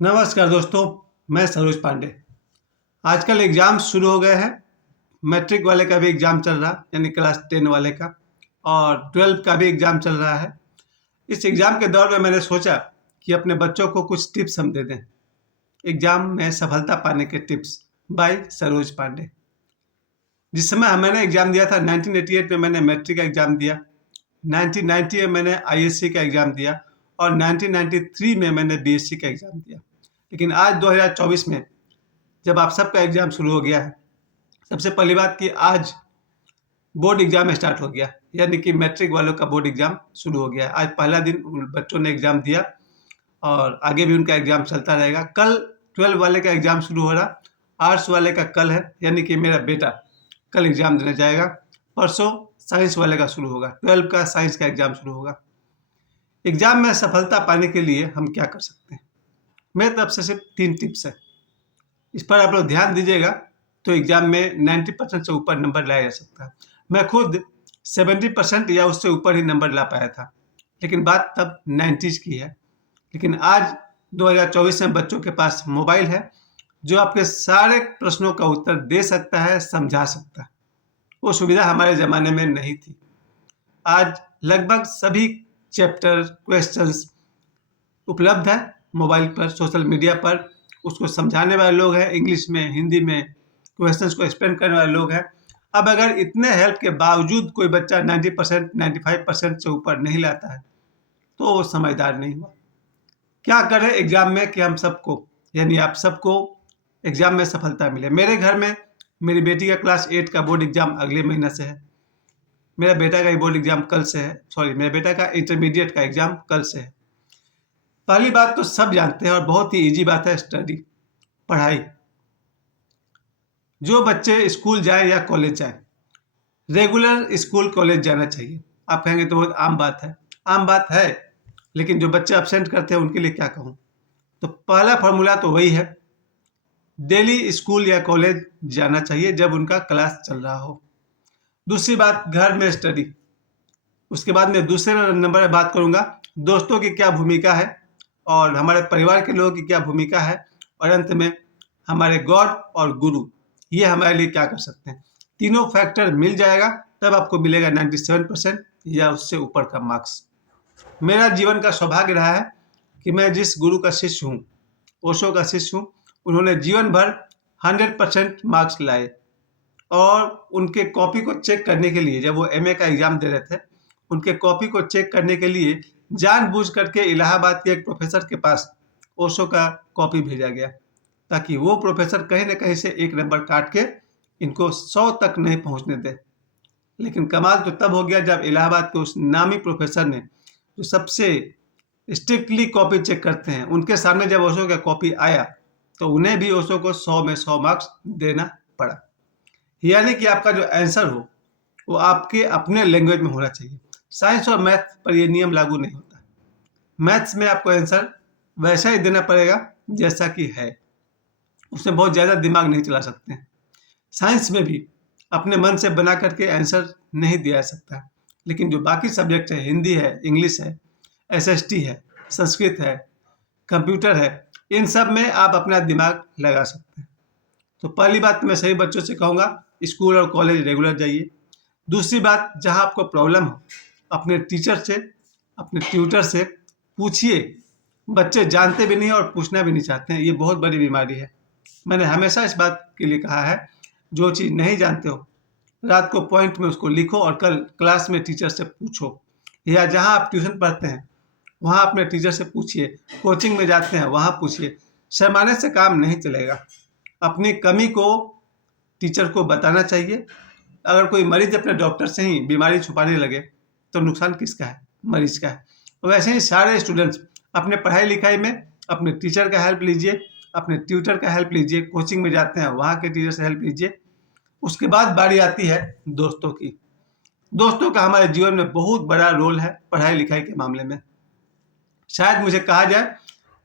नमस्कार दोस्तों, मैं सरोज पांडे। आजकल एग्ज़ाम शुरू हो गए हैं। मैट्रिक वाले का भी एग्ज़ाम चल रहा, यानी क्लास 10 वाले का, और 12th का भी एग्ज़ाम चल रहा है। इस एग्ज़ाम के दौर में मैंने सोचा कि अपने बच्चों को कुछ टिप्स हम दे दें। एग्ज़ाम में सफलता पाने के टिप्स बाय सरोज पांडे। जिस समय मैंने एग्ज़ाम दिया था 1988 में मैंने मैट्रिक का एग्ज़ाम दिया, 1990 में मैंने आईएससी का एग्ज़ाम दिया और 1993 में मैंने बीएससी का एग्ज़ाम दिया। लेकिन आज 2024 में जब आप सबका एग्ज़ाम शुरू हो गया है, सबसे पहली बात कि आज बोर्ड एग्ज़ाम स्टार्ट हो गया, यानी कि मैट्रिक वालों का बोर्ड एग्ज़ाम शुरू हो गया है। आज पहला दिन उन बच्चों ने एग्ज़ाम दिया और आगे भी उनका एग्ज़ाम चलता रहेगा। कल 12 वाले का एग्ज़ाम शुरू हो रहा, आर्ट्स वाले का कल है, यानी कि मेरा बेटा कल एग्ज़ाम देने जाएगा। परसों साइंस वाले का शुरू होगा, 12 का साइंस का एग्ज़ाम शुरू होगा। एग्ज़ाम में सफलता पाने के लिए हम क्या कर सकते हैं? मेरी तरफ से सिर्फ 3 टिप्स है। इस पर आप लोग ध्यान दीजिएगा तो एग्ज़ाम में 90% से ऊपर नंबर लाया जा सकता है। मैं खुद 70% या उससे ऊपर ही नंबर ला पाया था, लेकिन बात तब 90s की है। लेकिन आज 2024 में बच्चों के पास मोबाइल है, जो आपके सारे प्रश्नों का उत्तर दे सकता है, समझा सकता है। वो सुविधा हमारे ज़माने में नहीं थी। आज लगभग सभी चैप्टर, क्वेश्चंस उपलब्ध है मोबाइल पर, सोशल मीडिया पर। उसको समझाने वाले लोग हैं, इंग्लिश में, हिंदी में, क्वेश्चंस को एक्सप्लेन करने वाले लोग हैं। अब अगर इतने हेल्प के बावजूद कोई बच्चा 90%, 95% से ऊपर नहीं लाता है, तो वो समझदार नहीं हुआ। क्या करें एग्ज़ाम में कि हम सबको, यानी आप सबको एग्ज़ाम में सफलता मिले। मेरे घर में मेरी बेटी का क्लास 8 का बोर्ड एग्ज़ाम अगले महीने से है। मेरा बेटा का बोर्ड एग्ज़ाम कल से है, मेरे बेटा का इंटरमीडिएट का एग्ज़ाम कल से है। पहली बात तो सब जानते हैं और बहुत ही इजी बात है, स्टडी, पढ़ाई। जो बच्चे स्कूल जाए या कॉलेज जाए, रेगुलर स्कूल कॉलेज जाना चाहिए। आप कहेंगे तो बहुत आम बात है, लेकिन जो बच्चे अब्सेंट करते हैं उनके लिए क्या कहूँ। तो पहला फॉर्मूला तो वही है, डेली स्कूल या कॉलेज जाना चाहिए जब उनका क्लास चल रहा हो। दूसरी बात, घर में स्टडी। उसके बाद मैं दूसरे नंबर पर बात करूँगा, दोस्तों की क्या भूमिका है और हमारे परिवार के लोगों की क्या भूमिका है, और अंत में हमारे गॉड और गुरु, ये हमारे लिए क्या कर सकते हैं। तीनों फैक्टर मिल जाएगा तब आपको मिलेगा 97% या उससे ऊपर का मार्क्स। मेरा जीवन का सौभाग्य रहा है कि मैं जिस गुरु का शिष्य हूँ, ओशो का शिष्य हूँ, उन्होंने जीवन भर 100% मार्क्स लाए। और उनके कॉपी को चेक करने के लिए, जब वो एमए का एग्ज़ाम दे रहे थे, उनके कॉपी को चेक करने के लिए जानबूझ करके इलाहाबाद के एक प्रोफेसर के पास ओशो का कॉपी भेजा गया, ताकि वो प्रोफेसर कहीं न कहीं से एक नंबर काट के इनको 100 तक नहीं पहुंचने दे। लेकिन कमाल तो तब हो गया जब इलाहाबाद के उस नामी प्रोफेसर ने, जो सबसे स्ट्रिक्टली कॉपी चेक करते हैं, उनके सामने जब ओशो का कॉपी आया तो उन्हें भी ओशो को 100 में 100 मार्क्स देना पड़ा। यानी कि आपका जो आंसर हो वो आपके अपने लैंग्वेज में होना चाहिए। साइंस और मैथ पर ये नियम लागू नहीं होता। मैथ्स में आपको आंसर वैसा ही देना पड़ेगा जैसा कि है, उसमें बहुत ज़्यादा दिमाग नहीं चला सकते हैं। साइंस में भी अपने मन से बना करके आंसर नहीं दिया जा सकता, लेकिन जो बाकी सब्जेक्ट है, हिंदी है, इंग्लिश है, एसएसटी है, संस्कृत है, कंप्यूटर है, इन सब में आप अपना दिमाग लगा सकते हैं। तो पहली बात मैं सभी बच्चों से कहूँगा, स्कूल और कॉलेज रेगुलर जाइए। दूसरी बात, जहाँ आपको प्रॉब्लम हो, अपने टीचर से, अपने ट्यूटर से पूछिए। बच्चे जानते भी नहीं और पूछना भी नहीं चाहते हैं, ये बहुत बड़ी बीमारी है। मैंने हमेशा इस बात के लिए कहा है, जो चीज़ नहीं जानते हो, रात को पॉइंट में उसको लिखो और कल क्लास में टीचर से पूछो। या जहाँ आप ट्यूशन पढ़ते हैं वहाँ अपने टीचर से पूछिए, कोचिंग में जाते हैं वहाँ पूछिए। शर्माने से काम नहीं चलेगा। अपनी कमी को टीचर को बताना चाहिए। अगर कोई मरीज अपने डॉक्टर से ही बीमारी छुपाने लगे तो नुकसान किसका है? मरीज का है। तो वैसे ही सारे स्टूडेंट्स अपने पढ़ाई लिखाई में अपने टीचर का हेल्प लीजिए, अपने ट्यूटर का हेल्प लीजिए, कोचिंग में जाते हैं वहाँ के टीचर से हेल्प लीजिए। उसके बाद बारी आती है दोस्तों की। दोस्तों का हमारे जीवन में बहुत बड़ा रोल है पढ़ाई लिखाई के मामले में। शायद मुझे कहा जाए,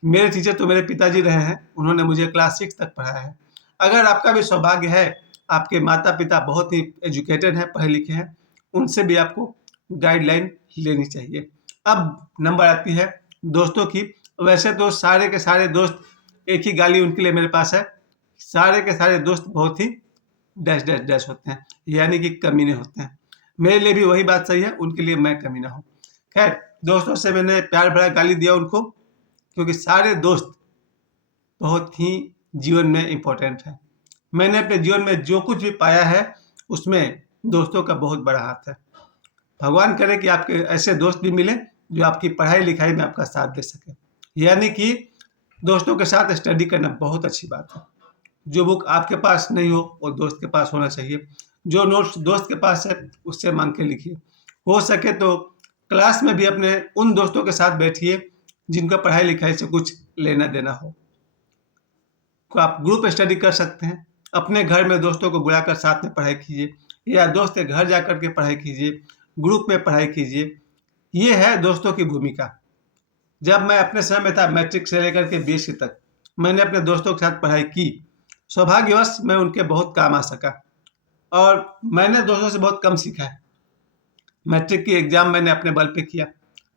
मेरे टीचर तो मेरे पिताजी रहे हैं, उन्होंने मुझे क्लास 6 तक पढ़ाया है। अगर आपका भी सौभाग्य है, आपके माता पिता बहुत ही एजुकेटेड हैं, पढ़े लिखे हैं, उनसे भी आपको गाइडलाइन लेनी चाहिए। अब नंबर आती है दोस्तों की। वैसे तो सारे के सारे दोस्त एक ही गाली उनके लिए मेरे पास है, सारे के सारे दोस्त बहुत ही डैश डैश डैश होते हैं, यानी कि कमीने होते हैं। मेरे लिए भी वही बात सही है, उनके लिए मैं कमीना हूँ। खैर, दोस्तों से मैंने प्यार भरा गाली दिया उनको, क्योंकि सारे दोस्त बहुत ही जीवन में इम्पोर्टेंट है। मैंने अपने जीवन में जो कुछ भी पाया है उसमें दोस्तों का बहुत बड़ा हाथ है। भगवान करे कि आपके ऐसे दोस्त भी मिले जो आपकी पढ़ाई लिखाई में आपका साथ दे सके। यानी कि दोस्तों के साथ स्टडी करना बहुत अच्छी बात है। जो बुक आपके पास नहीं हो वो दोस्त के पास होना चाहिए। जो नोट्स दोस्त के पास है उससे मांग के लिखिए। हो सके तो क्लास में भी अपने उन दोस्तों के साथ बैठिए जिनका पढ़ाई लिखाई से कुछ लेना देना हो। तो आप ग्रुप स्टडी कर सकते हैं। अपने घर में दोस्तों को बुलाकर साथ में पढ़ाई कीजिए, या दोस्त के घर जाकर के पढ़ाई कीजिए, ग्रुप में पढ़ाई कीजिए। ये है दोस्तों की भूमिका। जब मैं अपने समय में था, मैट्रिक से लेकर के बीएससी तक, मैंने अपने दोस्तों के साथ पढ़ाई की। सौभाग्यवश मैं उनके बहुत काम आ सका, और मैंने दोस्तों से बहुत कम सीखा है। मैट्रिक की एग्ज़ाम मैंने अपने बल पे किया,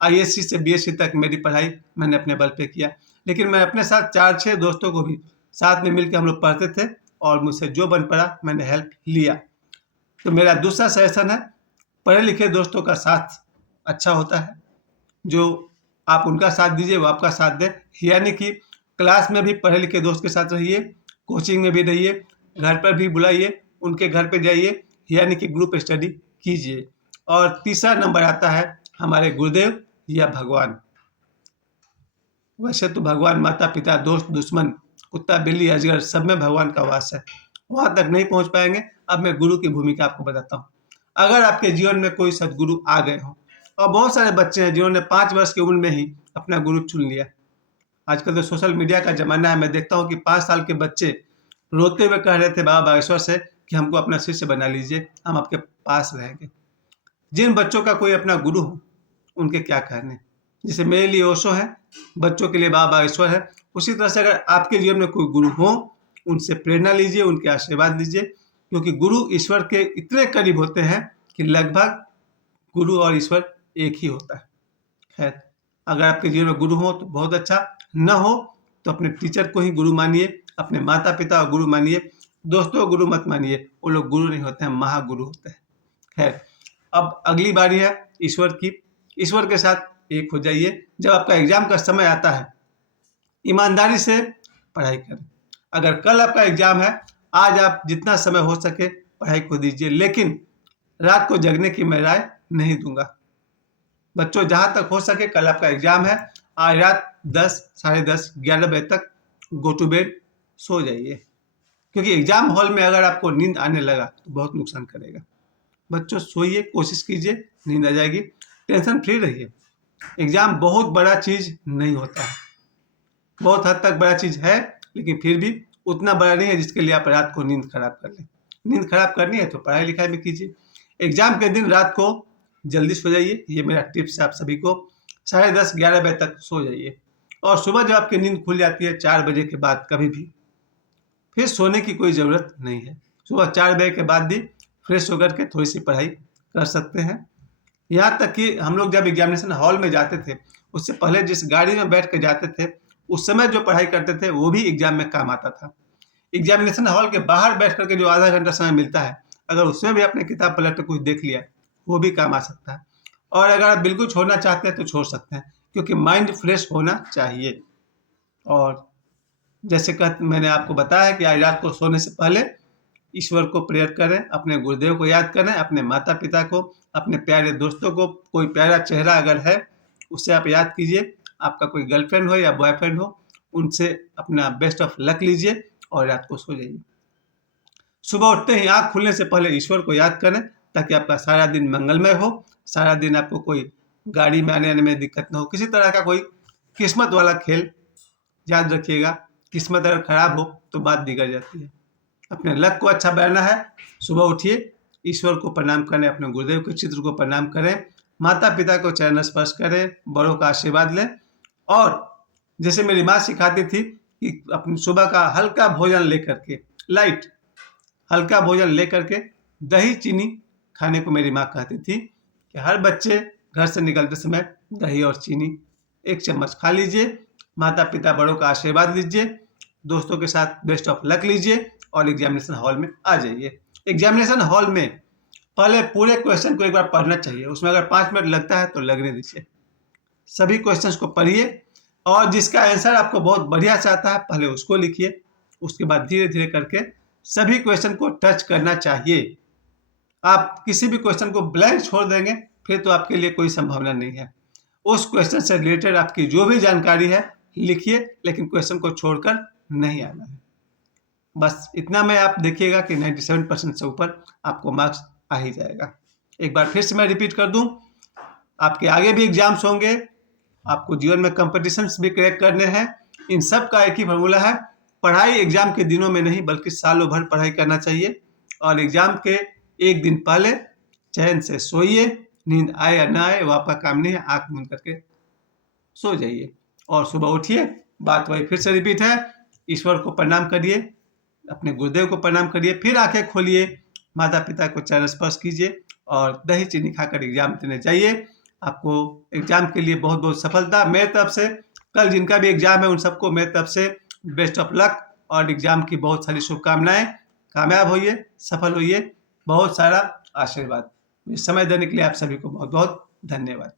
आईएससी से बीएससी तक मेरी पढ़ाई मैंने अपने बल पे किया। लेकिन मैं अपने साथ 4-6 दोस्तों को भी साथ में मिलकर हम लोग पढ़ते थे, और मुझसे जो बन पड़ा मैंने हेल्प लिया। तो मेरा दूसरा सजेशन है, पढ़े लिखे दोस्तों का साथ अच्छा होता है। जो आप उनका साथ दीजिए वो आपका साथ दें। यानी कि क्लास में भी पढ़े लिखे दोस्त के साथ रहिए, कोचिंग में भी रहिए, घर पर भी बुलाइए, उनके घर पे जाइए, यानी कि ग्रुप स्टडी कीजिए। और तीसरा नंबर आता है हमारे गुरुदेव या भगवान। वैसे तो भगवान माता पिता दोस्त दुश्मन कुत्ता बिल्ली अजगर सब में भगवान का वास है, वहाँ तक नहीं पहुँच पाएंगे। अब मैं गुरु की भूमिका आपको बताता हूँ। अगर आपके जीवन में कोई सदगुरु आ गए हों, और बहुत सारे बच्चे हैं जिन्होंने 5 वर्ष की उम्र में ही अपना गुरु चुन लिया। आजकल तो सोशल मीडिया का ज़माना है। मैं देखता हूँ कि 5 साल के बच्चे रोते हुए कह रहे थे बाबा बागेश्वर से कि हमको अपना शिष्य बना लीजिए, हम आपके पास रहेंगे। जिन बच्चों का कोई अपना गुरु हो उनके क्या कहने। जैसे मेरे लिए ओशो है, बच्चों के लिए बाबा बागेश्वर है, उसी तरह से अगर आपके जीवन में कोई गुरु हो, उनसे प्रेरणा लीजिए, उनके आशीर्वाद लीजिए, क्योंकि गुरु ईश्वर के इतने करीब होते हैं कि लगभग गुरु और ईश्वर एक ही होता है। खैर, अगर आपके जीवन में गुरु हो तो बहुत अच्छा, न हो तो अपने टीचर को ही गुरु मानिए, अपने माता पिता को गुरु मानिए, दोस्तों को गुरु मत मानिए, वो लोग गुरु नहीं होते हैं, महागुरु होते हैं। खैर, अब अगली बारी है ईश्वर की। ईश्वर के साथ एक हो जाइए। जब आपका एग्जाम का समय आता है, ईमानदारी से पढ़ाई करें। अगर कल आपका एग्जाम है, आज आप जितना समय हो सके पढ़ाई को दीजिए, लेकिन रात को जगने की मैं राय नहीं दूंगा। बच्चों, जहाँ तक हो सके, कल आपका एग्जाम है, आज रात 10, साढ़े 10, 11 बजे तक गो टू बेड, सो जाइए। क्योंकि एग्जाम हॉल में अगर आपको नींद आने लगा तो बहुत नुकसान करेगा। बच्चों, सोइए, कोशिश कीजिए, नींद आ जाएगी। टेंशन फ्री रहिए। एग्जाम बहुत बड़ा चीज़ नहीं होता है, बहुत हद तक बड़ा चीज़ है, लेकिन फिर भी उतना बड़ा नहीं है जिसके लिए आप रात को नींद खराब कर लें। नींद खराब करनी है तो पढ़ाई लिखाई में कीजिए। एग्जाम के दिन रात को जल्दी सो जाइए, ये मेरा टिप्स है आप सभी को। साढ़े 10, 11 बजे तक सो जाइए, और सुबह जब आपकी नींद खुल जाती है 4 बजे के बाद कभी भी, फिर सोने की कोई ज़रूरत नहीं है। सुबह 4 बजे के बाद भी फ्रेश होकर के थोड़ी सी पढ़ाई कर सकते हैं। यहाँ तक कि हम लोग जब एग्जामिनेशन हॉल में जाते थे, उससे पहले जिस गाड़ी में बैठ के जाते थे, उस समय जो पढ़ाई करते थे वो भी एग्जाम में काम आता था। एग्जामिनेशन हॉल के बाहर बैठ करके जो आधा घंटा समय मिलता है, अगर उसमें भी अपने किताब पलट कर कुछ देख लिया, वो भी काम आ सकता है। और अगर आप बिल्कुल छोड़ना चाहते हैं तो छोड़ सकते हैं, क्योंकि माइंड फ्रेश होना चाहिए। और जैसे मैंने आपको बताया कि आज रात को सोने से पहले ईश्वर को प्रेयर करें, अपने गुरुदेव को याद करें, अपने माता पिता को, अपने प्यारे दोस्तों को, कोई प्यारा चेहरा अगर है उससे आप याद कीजिए। आपका कोई गर्लफ्रेंड हो या बॉयफ्रेंड हो, उनसे अपना बेस्ट ऑफ लक लीजिए और रात को सो जाइए। सुबह उठते ही आँख खुलने से पहले ईश्वर को याद करें, ताकि आपका सारा दिन मंगलमय हो, सारा दिन आपको कोई गाड़ी में आने में दिक्कत न हो, किसी तरह का कोई किस्मत वाला खेल। याद रखिएगा, किस्मत अगर खराब हो तो बात बिगड़ जाती है। अपने लक को अच्छा बनाना है। सुबह उठिए, ईश्वर को प्रणाम करें, अपने गुरुदेव के चित्र को प्रणाम करें, माता पिता को चरण स्पर्श करें, बड़ों का आशीर्वाद लें। और जैसे मेरी माँ सिखाती थी कि अपनी सुबह का हल्का भोजन लेकर के, लाइट हल्का भोजन लेकर के दही चीनी खाने को मेरी माँ कहती थी कि हर बच्चे घर से निकलते समय दही और चीनी 1 चम्मच खा लीजिए, माता पिता बड़ों का आशीर्वाद लीजिए, दोस्तों के साथ बेस्ट ऑफ लक लीजिए और एग्जामिनेशन हॉल में आ जाइए। एग्जामिनेशन हॉल में पहले पूरे क्वेश्चन को एक बार पढ़ना चाहिए, उसमें अगर 5 मिनट लगता है तो लगने दीजिए। सभी क्वेश्चंस को पढ़िए और जिसका आंसर आपको बहुत बढ़िया से आता है पहले उसको लिखिए, उसके बाद धीरे धीरे करके सभी क्वेश्चन को टच करना चाहिए। आप किसी भी क्वेश्चन को ब्लैंक छोड़ देंगे फिर तो आपके लिए कोई संभावना नहीं है। उस क्वेश्चन से रिलेटेड आपकी जो भी जानकारी है लिखिए, लेकिन क्वेश्चन को छोड़कर नहीं आना है। बस इतना में आप देखिएगा कि 97% से ऊपर आपको मार्क्स आ ही जाएगा। एक बार फिर से मैं रिपीट कर दूं, आपके आगे भी एग्जाम्स होंगे, आपको जीवन में कंपटीशंस भी क्रैक करने हैं। इन सब का एक ही फॉर्मूला है, पढ़ाई एग्जाम के दिनों में नहीं बल्कि सालों भर पढ़ाई करना चाहिए। और एग्जाम के एक दिन पहले चैन से सोइए, नींद आए या ना आए वो आपका काम नहीं है, आंख बंद करके सो जाइए और सुबह उठिए। बात वही फिर से रिपीट है, ईश्वर को प्रणाम करिए, अपने गुरुदेव को प्रणाम करिए, फिर आंखें खोलिए, माता पिता को चरण स्पर्श कीजिए और दही चीनी खाकर एग्जाम देने जाइए। आपको एग्जाम के लिए बहुत बहुत सफलता मेरे तरफ से। कल जिनका भी एग्जाम है उन सबको मेरे तरफ से बेस्ट ऑफ लक और एग्जाम की बहुत सारी शुभकामनाएं। कामयाब होइए, सफल होइए, बहुत सारा आशीर्वाद। समय देने के लिए आप सभी को बहुत बहुत धन्यवाद।